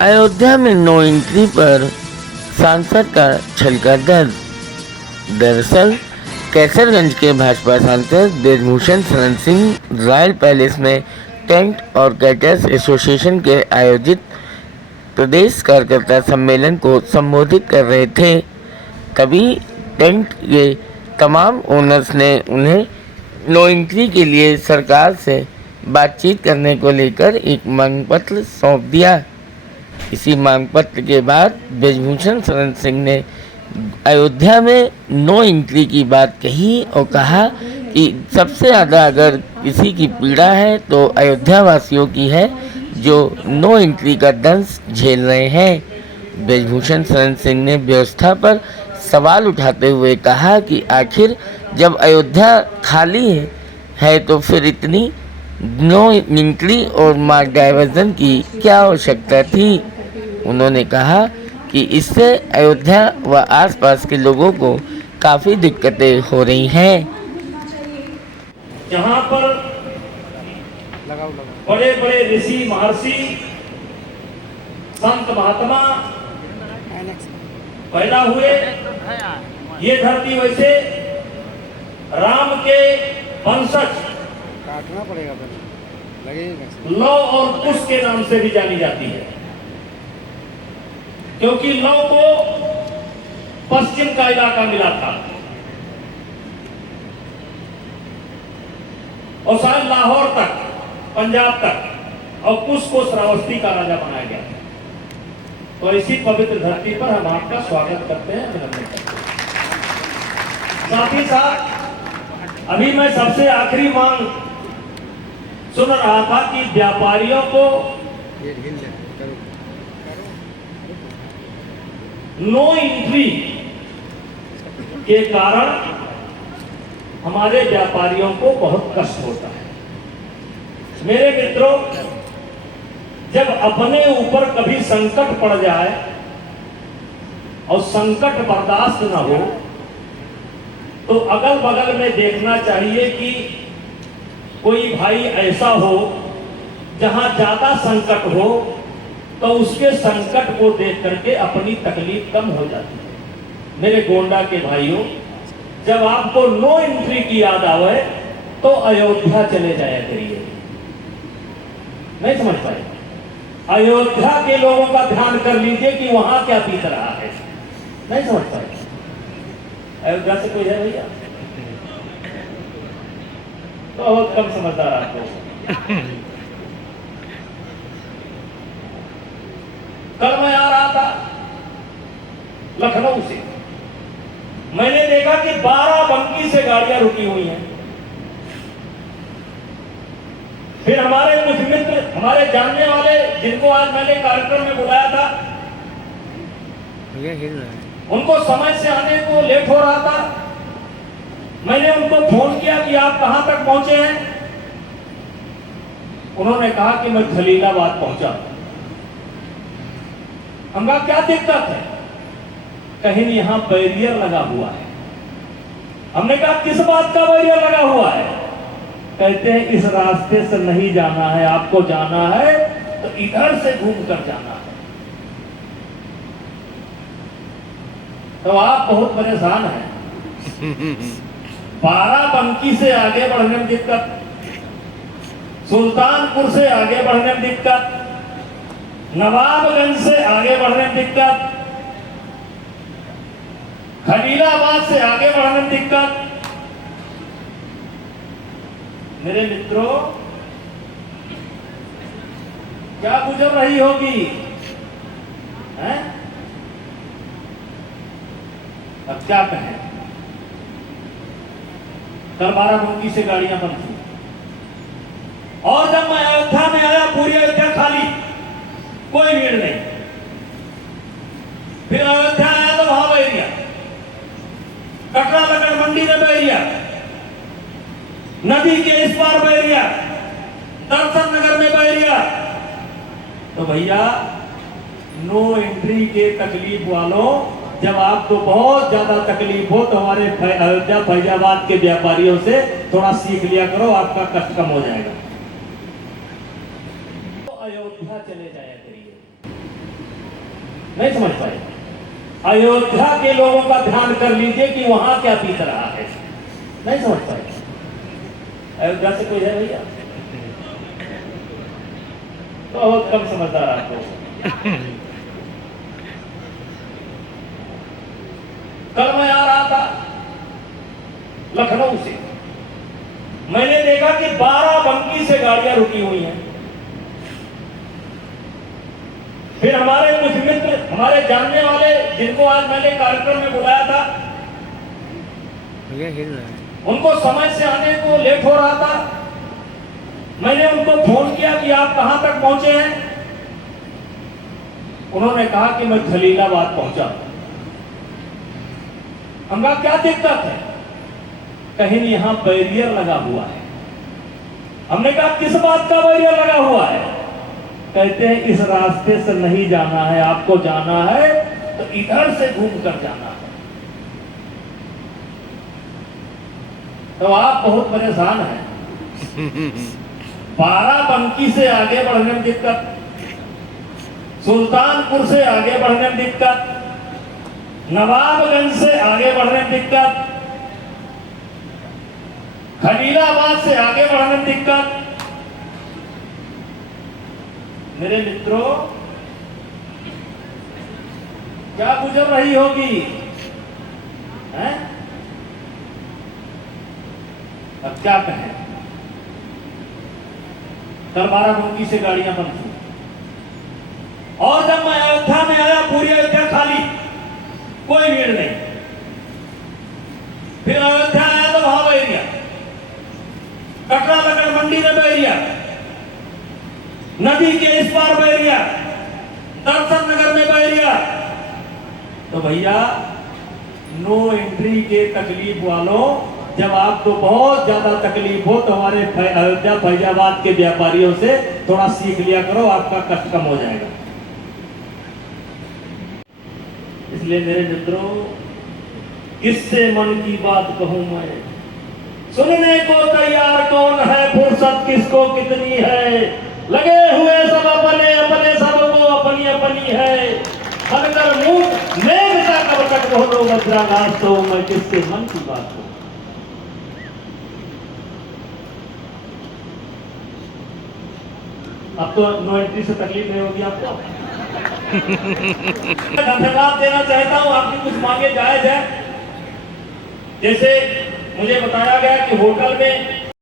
अयोध्या में no entry पर सांसद का छलका दर्द। दरअसल कैसरगंज के भाजपा सांसद ब्रजभूषण शरण सिंह रॉयल पैलेस में टेंट और कैटर्स एसोसिएशन के आयोजित प्रदेश कार्यकर्ता सम्मेलन को संबोधित कर रहे थे। तभी टेंट के तमाम ओनर्स ने उन्हें नो एंट्री के लिए सरकार से बातचीत करने को लेकर एक मांग पत्र सौंप दिया। इसी मांग पत्र के बाद ब्रजभूषण शरण सिंह ने अयोध्या में नो एंट्री की बात कही और कहा कि सबसे ज़्यादा अगर किसी की पीड़ा है तो अयोध्या वासियों की है, जो नो एंट्री का दंश झेल रहे हैं। ब्रजभूषण शरण सिंह ने व्यवस्था पर सवाल उठाते हुए कहा कि आखिर जब अयोध्या खाली है तो फिर इतनी नो एंट्री और मार्ग डाइवर्जन की क्या आवश्यकता थी। उन्होंने कहा कि इससे अयोध्या व आसपास के लोगों को काफ़ी दिक्कतें हो रही हैं। जहाँ पर बड़े बड़े ऋषि महर्षि संत महात्मा पैदा हुए, ये धरती वैसे राम के वंशज काटना पड़ेगा, लौ और कुश के नाम से भी जानी जाती है, क्योंकि लौ को पश्चिम का इलाका मिला था और शायद लाहौर तक, पंजाब तक, और कुश को श्रावस्ती का राजा बनाया गया था। तो इसी पवित्र धरती पर हम आपका स्वागत करते हैं, अभिनंदन करते हैं। साथ ही साथ अभी मैं सबसे आखिरी मांग सुन रहा था कि व्यापारियों को नो एंट्री के कारण हमारे व्यापारियों को बहुत कष्ट होता है। मेरे मित्रों, जब अपने ऊपर कभी संकट पड़ जाए और संकट बर्दाश्त न हो तो अगल बगल में देखना चाहिए कि कोई भाई ऐसा हो जहां ज्यादा संकट हो, तो उसके संकट को देख करके अपनी तकलीफ कम हो जाती है। मेरे गोंडा के भाइयों, जब आपको नो एंट्री की याद आवे तो अयोध्या चले जाया करिए। नहीं समझ पाए? अयोध्या के लोगों का ध्यान कर लीजिए कि वहां क्या बीत रहा है। नहीं समझ पाए? अयोध्या से कोई है भैया? बहुत कम समझदार आप लोग। कल मैं आ रहा था लखनऊ से, मैंने देखा कि 12 बंकी से गाड़ियां रुकी हुई हैं। फिर हमारे कुछ मित्र, हमारे जानने वाले, जिनको आज मैंने कार्यक्रम में बुलाया था, उनको समय से आने को लेट हो रहा था। मैंने उनको फोन किया कि आप कहां तक पहुंचे हैं। उन्होंने कहा कि मैं खलीलाबाद पहुंचा। हम कहा क्या दिक्कत है? कहीं यहां बैरियर लगा हुआ है। हमने कहा किस बात का बैरियर लगा हुआ है? कहते हैं इस रास्ते से नहीं जाना है, आपको जाना है तो इधर से घूम कर जाना है। तो आप बहुत परेशान हैं। 12 बंकी से आगे बढ़ने में दिक्कत, सुल्तानपुर से आगे बढ़ने में दिक्कत, नवाबगंज से आगे बढ़ने में दिक्कत, खलीलाबाद से आगे बढ़ने में दिक्कत। मेरे मित्रों, क्या गुजर रही होगी हैं? अब क्या कहें? कल 12 बंकी से गाड़ियां बंद थी और जब मैं अयोध्या में आया, पूरी अयोध्या खाली, कोई भीड़ नहीं। फिर अयोध्या आया तो वहां बैरिया, कटरा लकड़ मंडी में बैरिया, नदी के इस पार बैरिया, दर्शन नगर में बैरिया। तो भैया, नो एंट्री के तकलीफ वालों, जब आपको बहुत ज्यादा तकलीफ हो तो हमारे अयोध्या फैजाबाद के व्यापारियों से थोड़ा सीख लिया करो, आपका कष्ट कम हो जाएगा। तो अयोध्या चले जाया करिए। नहीं समझ पाए। अयोध्या के लोगों का ध्यान कर लीजिए कि वहां क्या बीत रहा है, नहीं समझ पाए। अयोध्या से कोई है भैया? बहुत कम समझदार आप लोग। कल मैं आ रहा था लखनऊ से, मैंने देखा कि 12 बंकी से गाड़ियां रुकी हुई हैं। फिर हमारे कुछ मित्र, हमारे जानने वाले, जिनको आज मैंने कार्यक्रम में बुलाया था, उनको समय से आने को लेट हो रहा था। मैंने उनको फोन किया कि आप कहां तक पहुंचे हैं। उन्होंने कहा कि मैं खलीलाबाद पहुंचा। हम कहा क्या दिक्कत है? कहीं यहां बैरियर लगा हुआ है। हमने कहा किस बात का बैरियर लगा हुआ है? कहते हैं इस रास्ते से नहीं जाना है, आपको जाना है तो इधर से घूम कर जाना है। तो आप बहुत परेशान हैं। 12 बंकी से आगे बढ़ने में दिक्कत, सुल्तानपुर से आगे बढ़ने में दिक्कत, नवाबगंज से आगे बढ़ने में दिक्कत, खलीलाबाद से आगे बढ़ने में दिक्कत। मेरे मित्रों, क्या गुजर रही होगी हैं? अब क्या कहें? कल 12 बंकी से गाड़ियां बंद थी, और जब मैं अयोध्या में आया पूरी अयोध्या खाली, कोई भीड़ नहीं। फिर अयोध्या आया तो वहां बैरिया, कटरा लकड़ मंडी में बैरिया, नदी के इस पार बैरिया, दर्शन नगर में बैरिया। तो भैया नो एंट्री के तकलीफ वालों, जब आपको बहुत ज्यादा तकलीफ हो तो हमारे अयोध्या फैजाबाद के व्यापारियों से थोड़ा सीख लिया करो, आपका कष्ट कम हो जाएगा। इसलिए मेरे मित्रों, किससे मन की बात कहूं मैं, सुनने को तैयार कौन है, फुर्सत किसको कितनी है, लगे हुए सब अपने अपने, सबको अपनी अपनी है, हनकर मुंह मेघता कब तक बोलो वज्राघात, तो मैं किससे मन की बात कहूं। अब तो नो एंट्री से तकलीफ नहीं होगी आपको। धन्यवाद देना चाहता हूं, आपकी कुछ मांगे जायज है। जैसे मुझे बताया गया कि होटल में